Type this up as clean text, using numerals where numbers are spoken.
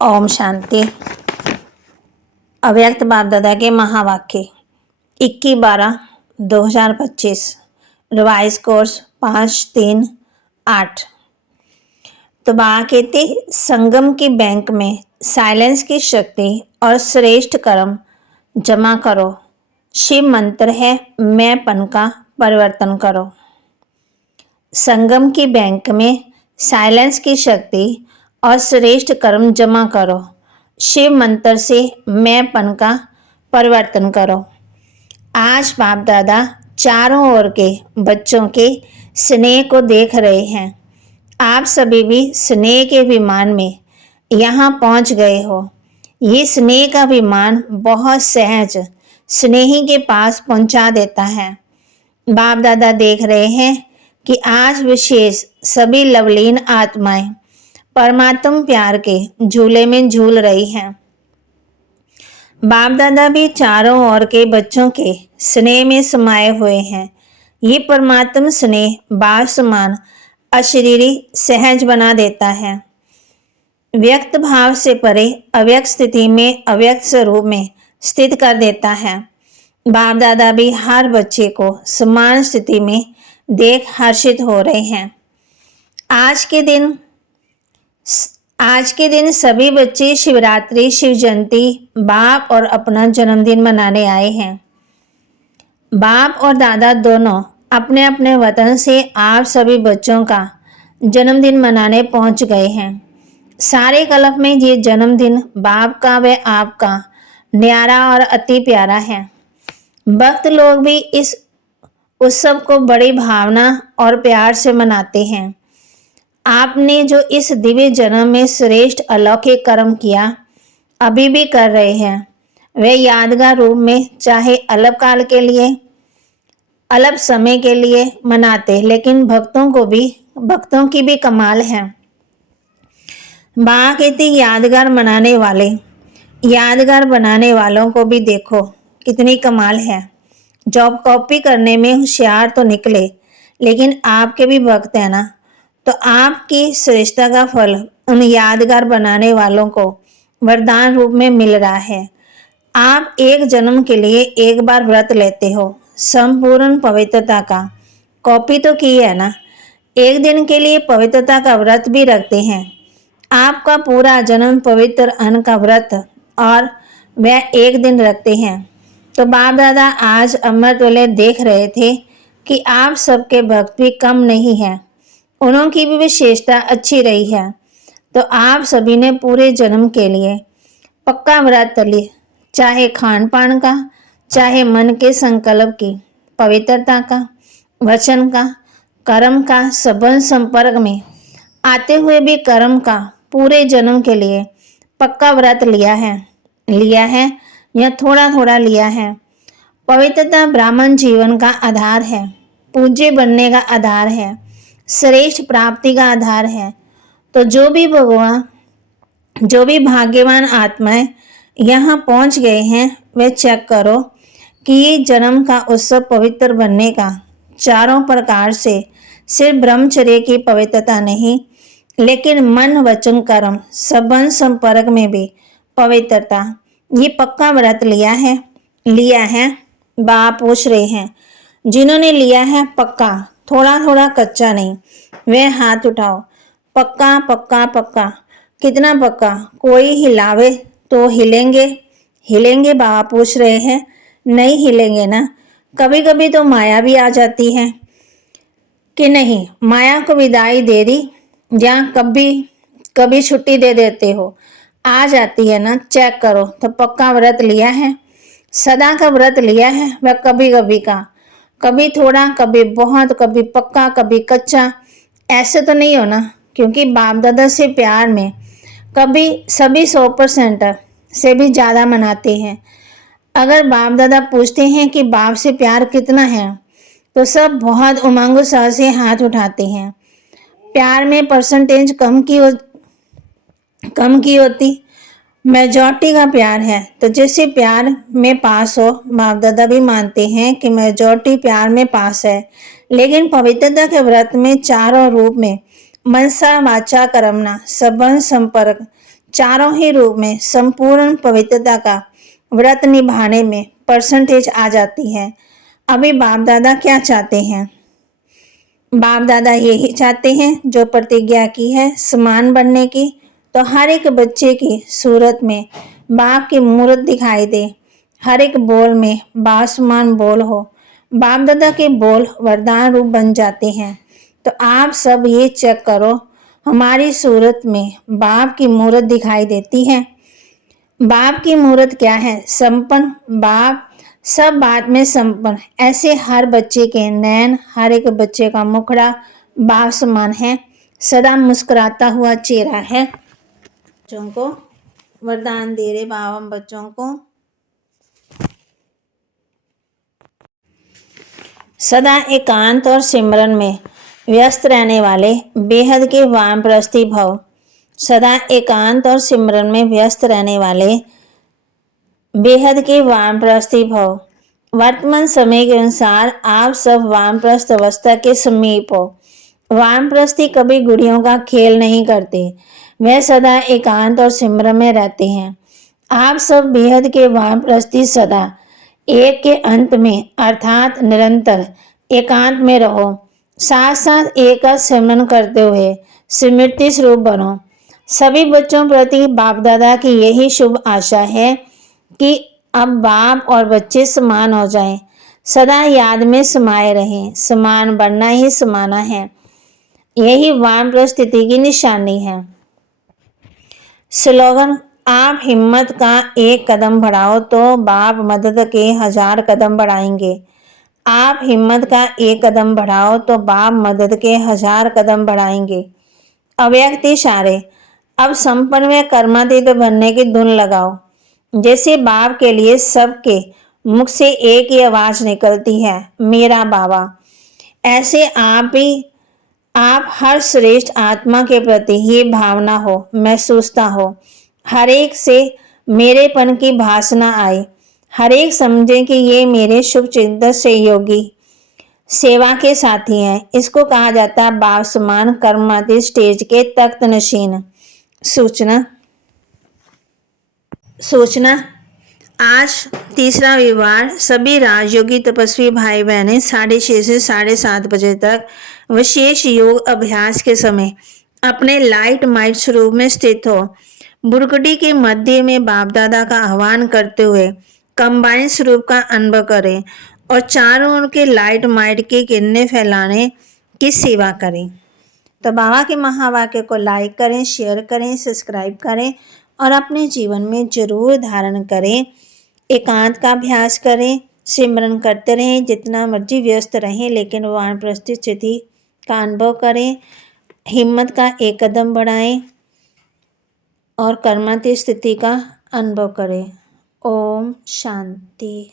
ओम शांति। अव्यक्त बाप दादा के महावाक्य 21/12/2025 रिवाइज कोर्स 5-3-8। तो बाबा कहते संगम की बैंक में साइलेंस की शक्ति और श्रेष्ठ कर्म जमा करो। शिव मंत्र है मैंपन का परिवर्तन करो। संगम की बैंक में साइलेंस की शक्ति और श्रेष्ठ कर्म जमा करो। शिव मंत्र से मैंपन का परिवर्तन करो। आज बाप दादा चारों ओर के बच्चों के स्नेह को देख रहे हैं। आप सभी भी स्नेह के विमान में यहाँ पहुँच गए हो। ये स्नेह का विमान बहुत सहज स्नेही के पास पहुँचा देता है। बाप दादा देख रहे हैं कि आज विशेष सभी लवलीन आत्माएं परमात्म प्यार के झूले में झूल रही हैं। बाप दादा भी चारों ओर के बच्चों के स्नेह में समाये हुए हैं। ये परमात्म स्नेह बाल समान अशरीरी सहज बना देता है। व्यक्त भाव से परे अव्यक्त स्थिति में अव्यक्त स्वरूप में स्थित कर देता है। बाप दादा भी हर बच्चे को समान स्थिति में देख हर्षित हो रहे हैं। आज के दिन सभी बच्चे शिवरात्रि शिव जयंती बाप और अपना जन्मदिन मनाने आए हैं। बाप और दादा दोनों अपने अपने वतन से आप सभी बच्चों का जन्मदिन मनाने पहुंच गए हैं। सारे कल्प में ये जन्मदिन बाप का व आपका न्यारा और अति प्यारा है। भक्त लोग भी इस उत्सव को बड़ी भावना और प्यार से मनाते हैं। आपने जो इस दिव्य जन्म में श्रेष्ठ अलौकिक कर्म किया अभी भी कर रहे हैं, वे यादगार रूप में चाहे अल्पकाल के लिए अल्प समय के लिए मनाते, लेकिन भक्तों की भी कमाल है। बाबा कहते यादगार बनाने वालों को भी देखो कितनी कमाल है। जॉब कॉपी करने में होशियार तो निकले, लेकिन आपके भी भक्त है ना, तो आपकी श्रेष्ठता का फल उन यादगार बनाने वालों को वरदान रूप में मिल रहा है। आप एक जन्म के लिए एक बार व्रत लेते हो, संपूर्ण पवित्रता का। कॉपी तो की है ना, एक दिन के लिए पवित्रता का व्रत भी रखते हैं। आपका पूरा जन्म पवित्र अन्न का व्रत और वह एक दिन रखते हैं। तो बाप दादा आज अमृत वेले देख रहे थे कि आप सबके भक्त भी कम नहीं हैं, उनकी भी विशेषता अच्छी रही है। तो आप सभी ने पूरे जन्म के लिए पक्का व्रत लिए, चाहे खान पान का, चाहे मन के संकल्प की, पवित्रता का, वचन का, कर्म का, संबंध संपर्क में आते हुए भी कर्म का पूरे जन्म के लिए पक्का व्रत लिया है या थोड़ा थोड़ा लिया है। पवित्रता ब्राह्मण जीवन का आधार है, पूज्य बनने का आधार है, श्रेष्ठ प्राप्ति का आधार है। तो जो भी भाग्यवान आत्माएं यहाँ पहुँच गए हैं, वे चेक करो कि ये जन्म का उत्सव पवित्र बनने का चारों प्रकार से सिर्फ ब्रह्मचर्य की पवित्रता नहीं, लेकिन मन वचन कर्म संबंध संपर्क में भी पवित्रता, ये पक्का व्रत लिया है। बाप पूछ रहे हैं जिन्होंने लिया है पक्का, थोड़ा थोड़ा कच्चा नहीं, वे हाथ उठाओ। पक्का पक्का पक्का, कितना पक्का? कोई हिलावे तो हिलेंगे बाबा पूछ रहे हैं। नहीं हिलेंगे ना? कभी कभी तो माया भी आ जाती है कि नहीं, माया को विदाई दे दी या कभी छुट्टी दे देते हो, आ जाती है ना। चेक करो तो पक्का व्रत लिया है, सदा का व्रत लिया है। वह कभी कभी का, कभी थोड़ा, कभी बहुत, कभी पक्का, कभी कच्चा, ऐसे तो नहीं हो ना। क्योंकि बाप दादा से प्यार में कभी सभी 100% से भी ज़्यादा मनाते हैं। अगर बाप दादा पूछते हैं कि बाप से प्यार कितना है, तो सब बहुत उमंग उत्साह से हाथ उठाते हैं। प्यार में परसेंटेज कम की होती, मेजॉरिटी का प्यार है। तो जैसे प्यार में पास हो, बाप दादा भी मानते हैं कि मेजॉरिटी प्यार में पास है। लेकिन पवित्रता के व्रत में चारों रूप में मनसा वाचा कर्मणा संबंध संपर्क चारों ही रूप में संपूर्ण पवित्रता का व्रत निभाने में परसेंटेज आ जाती है। अभी बाप दादा क्या चाहते हैं? बाप दादा यही चाहते हैं जो प्रतिज्ञा की है समान बनने की। तो हर एक बच्चे की सूरत में बाप की मूर्त दिखाई दे, हर एक बोल में बासमान बोल हो। बाप दादा के बोल वरदान रूप बन जाते हैं। तो आप सब ये चेक करो, हमारी सूरत में बाप की मूर्त दिखाई देती है। बाप की मूर्त क्या है? संपन्न। बाप सब बात में संपन्न। ऐसे हर बच्चे के नैन, हर एक बच्चे का मुखड़ा बाप समान है, सदा मुस्कुराता हुआ चेहरा है। बच्चों को वरदान दे रहे बाबा बच्चों को, सदा एकांत और सिमरन में व्यस्त रहने वाले बेहद के वानप्रस्थी भव। सदा एकांत और सिमरन में व्यस्त रहने वाले बेहद के वानप्रस्थी भव। वर्तमान समय के अनुसार आप सब वानप्रस्थ अवस्था के समीप हो। वानप्रस्थी कभी गुड़ियों का खेल नहीं करते, वे सदा एकांत और सिमरन में रहते हैं। आप सब बेहद के वानप्रस्थी सदा एक के अंत में अर्थात निरंतर एकांत में रहो। साथ साथ एक का सिमरन करते हुए स्मृति स्वरूप बनो। सभी बच्चों प्रति बाप दादा की यही शुभ आशा है कि अब बाप और बच्चे समान हो जाएं, सदा याद में समाये रहें। समान बनना ही समाना है, यही वानप्रस्थ स्थिति की निशानी है। स्लोगन, आप हिम्मत का एक कदम बढ़ाओ तो बाप मदद के 1000 कदम बढ़ाएंगे। आप हिम्मत का एक कदम बढ़ाओ तो बाप मदद के 1000 कदम बढ़ाएंगे। अव्यक्त इशारे, अब संपन्न व कर्मातीत बनने की धुन लगाओ। जैसे बाप के लिए सबके मुख से एक ही आवाज निकलती है, मेरा बाबा। ऐसे आप हर श्रेष्ठ आत्मा के प्रति ये भावना हो, महसूसता हो। हर एक से मेरेपन की भासना आए। हर एक समझे कि ये मेरे शुभ चिंतन सहयोगी सेवा के साथी हैं। इसको कहा जाता है बाप समान कर्मातीत स्टेज के तख्त नशीन। सूचना, आज तीसरा रविवार सभी राजयोगी तपस्वी भाई बहनें 6:30 से 7:30 बजे तक विशेष योग अभ्यास के समय अपने लाइट माइट स्वरूप में स्थित हो। बुरकटी के मध्य में बाप दादा का आह्वान करते हुए कंबाइन स्वरूप का अनुभव करें और चारों ओर के लाइट माइट की किरणें फैलाने की सेवा करें। तो बाबा के महावाक्य को लाइक करें, शेयर करें, सब्सक्राइब करें और अपने जीवन में जरूर धारण करें। एकांत का अभ्यास करें, सिमरन करते रहें, जितना मर्जी व्यस्त रहें लेकिन वानप्रस्थ स्थिति का अनुभव करें। हिम्मत का एक कदम बढ़ाएं और कर्मातीत स्थिति का अनुभव करें। ओम शांति।